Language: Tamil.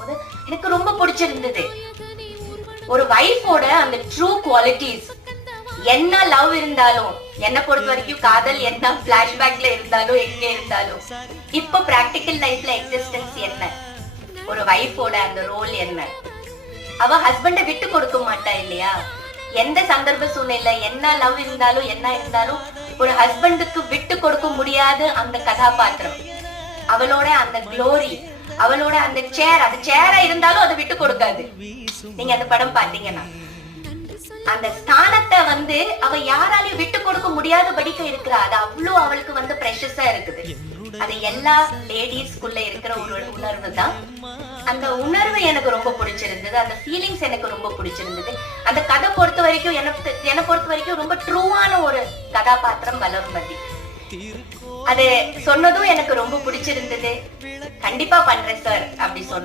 போது எனக்கு ரொம்ப பிடிச்சிருந்தது. ஒரு வைஃபோட அந்த ட்ரூ குவாலிட்டிஸ், என்ன லவ் இருந்தாலும், என்ன பொறுத்த வரைக்கும் காதல் என்ன பிளாஷ்பேக்ல இருந்தாலும் எங்க இருந்தாலும், இப்ப பிராக்டிக்கல் லைஃப்ல எக்ஸிஸ்டன்ஸ் என்ன, ஒரு வைஃபோட அந்த ரோல் என்ன, அவ ஹஸ்பண்ட விட்டு கொடுக்க மாட்டா இல்லையா? எந்த சந்தர்ப்ப சூழ்நிலை என்ன லவ் இருந்தாலும் என்ன இருந்தாலும் ஒரு ஹஸ்பண்டுக்கு விட்டு கொடுக்க முடியாத அந்த கதாபாத்திரம், அவளோட அந்த க்ளோரி, அவளோட அந்த சேர், அது சேரா இருந்தாலும் அதை விட்டு கொடுக்காது. நீங்க அந்த படம் பாத்தீங்கன்னா அந்த ஸ்தானத்தை அவ யாராலையும் விட்டு கொடுக்க முடியாதபடிக்கு இருக்கிறா. அது அவ்வளவு அவளுக்கு பிரஷஸா இருக்குது. அது எல்லா லேடிஸ்குள்ள இருக்கிற ஒரு உணர்வு தான். அந்த உணர்வு எனக்கு ரொம்ப பிடிச்சிருந்தது. அந்த ஃபீலிங்ஸ் எனக்கு ரொம்ப பிடிச்சிருந்தது. அந்த கதை பொறுத்த வரைக்கும் என்னை பொறுத்த வரைக்கும் ரொம்ப ட்ரூவான ஒரு கதாபாத்திரம் வளர்மதி. அது சொன்னதும் எனக்கு ரொம்ப பிடிச்சிருந்தது. கண்டிப்பா பண்றேன் சார் அப்படி சொன்ன